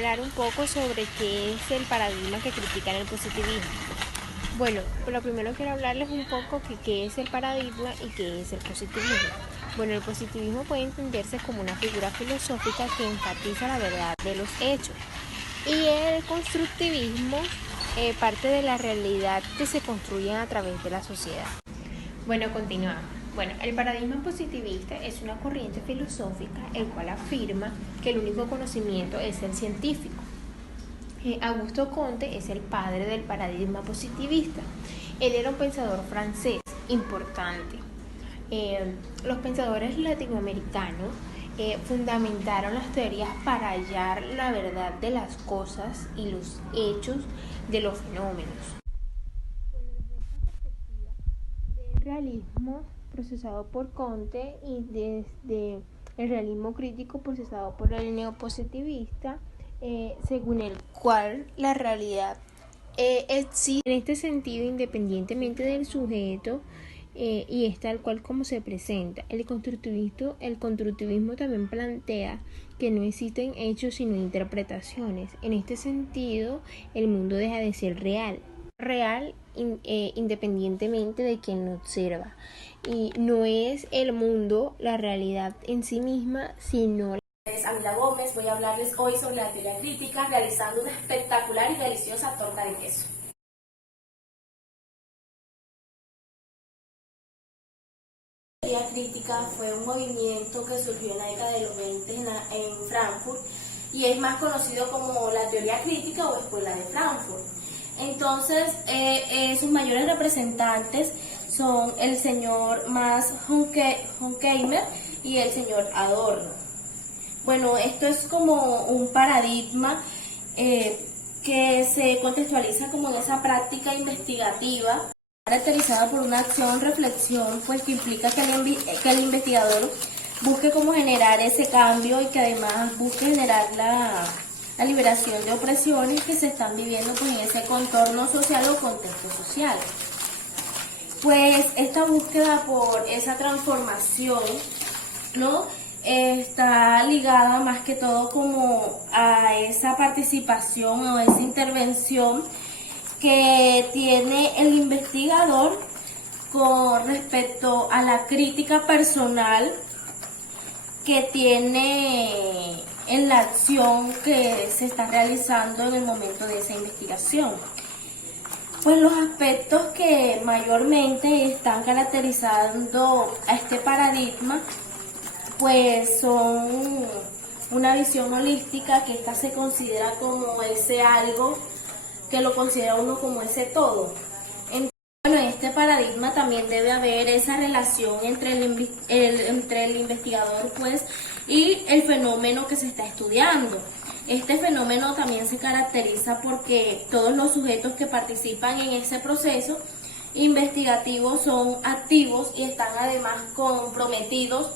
hablar un poco sobre qué es el paradigma que critican el positivismo. Bueno, lo primero quiero hablarles un poco que qué es el paradigma y qué es el positivismo. Bueno, el positivismo puede entenderse como una figura filosófica que enfatiza la verdad de los hechos. Y el constructivismo parte de la realidad que se construyen a través de la sociedad. Bueno, continuamos. Bueno, el paradigma positivista es una corriente filosófica el cual afirma que el único conocimiento es el científico. Augusto Comte es el padre del paradigma positivista. Él era un pensador francés importante. Los pensadores latinoamericanos fundamentaron las teorías para hallar la verdad de las cosas y los hechos de los fenómenos. Bueno, desde esta perspectiva del realismo procesado por Comte y desde el realismo crítico procesado por el neopositivista, según el cual la realidad existe en este sentido independientemente del sujeto y es tal cual como se presenta. El constructivismo también plantea que no existen hechos sino interpretaciones. En este sentido, el mundo deja de ser real independientemente de quien lo observa. Y no es el mundo la realidad en sí misma, sino Amila Gómez, voy a hablarles hoy sobre la teoría crítica realizando una espectacular y deliciosa torta de queso. La teoría crítica fue un movimiento que surgió en la década de los 20 en Frankfurt y es más conocido como la teoría crítica o escuela de Frankfurt. Entonces, sus mayores representantes son el señor Max Horkheimer y el señor Adorno. Bueno, esto es como un paradigma que se contextualiza como en esa práctica investigativa caracterizada por una acción-reflexión, pues que implica que el investigador busque cómo generar ese cambio y que además busque generar la liberación de opresiones que se están viviendo pues, en ese contorno social o contexto social. Pues esta búsqueda por esa transformación, ¿no? Está ligada más que todo como a esa participación o esa intervención que tiene el investigador con respecto a la crítica personal que tiene en la acción que se está realizando en el momento de esa investigación. Pues los aspectos que mayormente están caracterizando a este paradigma pues son una visión holística, que esta se considera como ese algo, que lo considera uno como ese todo. Entonces, bueno, en este paradigma también debe haber esa relación entre el investigador pues, y el fenómeno que se está estudiando. Este fenómeno también se caracteriza porque todos los sujetos que participan en ese proceso investigativo son activos y están además comprometidos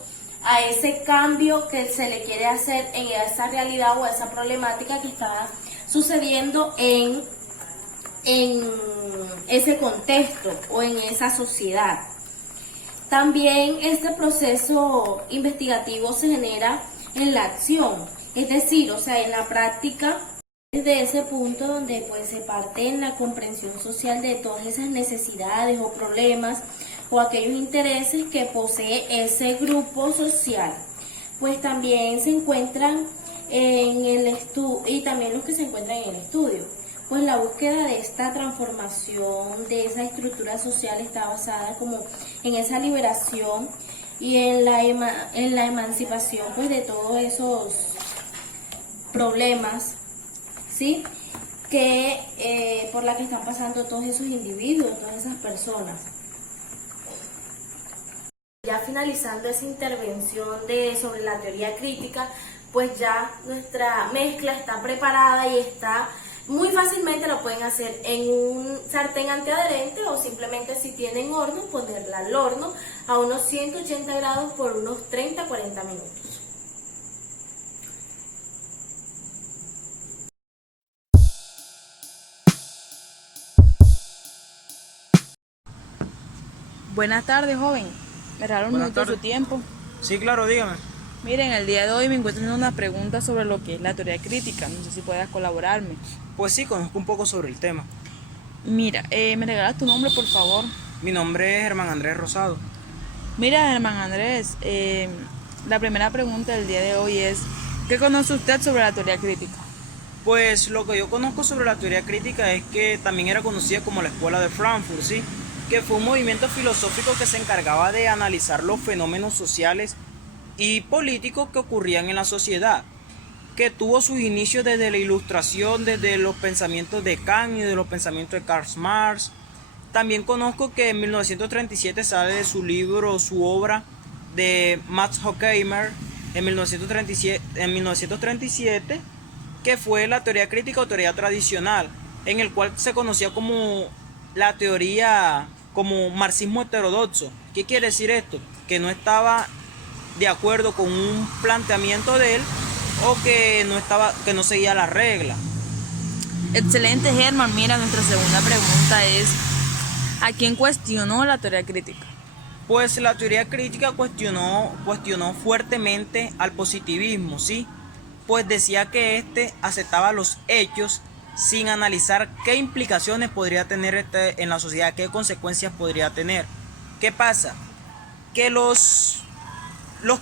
a ese cambio que se le quiere hacer en esa realidad o a esa problemática que está sucediendo en ese contexto o en esa sociedad. También este proceso investigativo se genera en la acción, es decir, o sea, en la práctica, desde ese punto donde pues se parte en la comprensión social de todas esas necesidades o problemas o aquellos intereses que posee ese grupo social. Pues también se encuentran en el estudio y también los que se encuentran en el estudio. Pues la búsqueda de esta transformación de esa estructura social está basada como en esa liberación y en la emancipación pues de todos esos problemas, ¿sí? Que por la que están pasando todos esos individuos, todas esas personas. Ya finalizando esa intervención sobre la teoría crítica, pues ya nuestra mezcla está preparada y está muy fácilmente, lo pueden hacer en un sartén antiadherente o simplemente si tienen horno, ponerla al horno a unos 180 grados por unos 30-40 minutos. Buenas tardes, joven. Me regala un Buenas minuto de tardes. su tiempo. Sí, claro, dígame. Miren, el día de hoy me encuentro haciendo una pregunta sobre lo que es la teoría crítica. No sé si puedas colaborarme. Pues sí, conozco un poco sobre el tema. Mira, ¿me regalas tu nombre, por favor? Mi nombre es Germán Andrés Rosado. Mira, Germán Andrés, la primera pregunta del día de hoy es, ¿qué conoce usted sobre la teoría crítica? Pues lo que yo conozco sobre la teoría crítica es que también era conocida como la Escuela de Frankfurt, ¿sí? Que fue un movimiento filosófico que se encargaba de analizar los fenómenos sociales y políticos que ocurrían en la sociedad, que tuvo sus inicios desde la Ilustración, desde los pensamientos de Kant y de los pensamientos de Karl Marx. También conozco que en 1937 sale de su libro, su obra de Max Horkheimer en 1937, que fue la teoría crítica o teoría tradicional, en el cual se conocía como la teoría como marxismo heterodoxo. ¿Qué quiere decir esto? Que no estaba de acuerdo con un planteamiento de él o que no seguía la regla. Excelente, Germán. Mira, nuestra segunda pregunta es, ¿a quién cuestionó la teoría crítica? Pues la teoría crítica cuestionó fuertemente al positivismo, ¿sí? Pues decía que éste aceptaba los hechos sin analizar qué implicaciones podría tener en la sociedad, qué consecuencias podría tener. ¿Qué pasa? Que los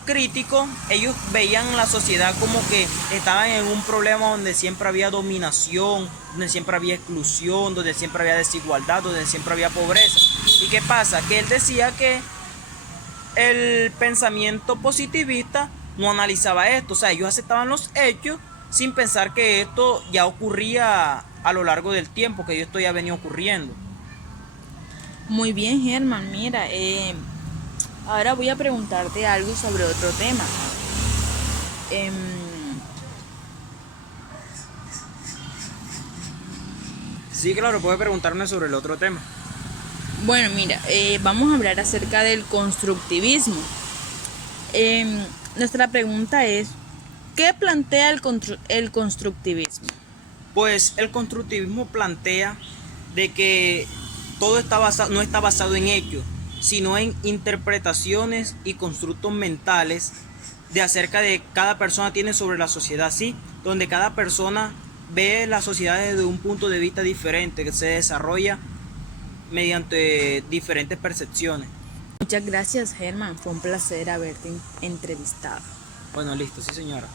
críticos, ellos veían la sociedad como que estaban en un problema donde siempre había dominación, donde siempre había exclusión, donde siempre había desigualdad, donde siempre había pobreza. ¿Y qué pasa? Que él decía que el pensamiento positivista no analizaba esto, o sea, ellos aceptaban los hechos sin pensar que esto ya ocurría a lo largo del tiempo, que esto ya venía ocurriendo. Muy bien, Germán. Mira, ahora voy a preguntarte algo sobre otro tema. Em, Sí, claro, puede preguntarme sobre el otro tema. bueno, mira, vamos a hablar acerca del constructivismo. Nuestra pregunta es, ¿qué plantea el constructivismo? Pues el constructivismo plantea de que no está basado en hechos, sino en interpretaciones y constructos mentales de acerca de cada persona tiene sobre la sociedad, sí, donde cada persona ve la sociedad desde un punto de vista diferente, que se desarrolla mediante diferentes percepciones. Muchas gracias, Germán. Fue un placer haberte entrevistado. Bueno, listo, sí señora.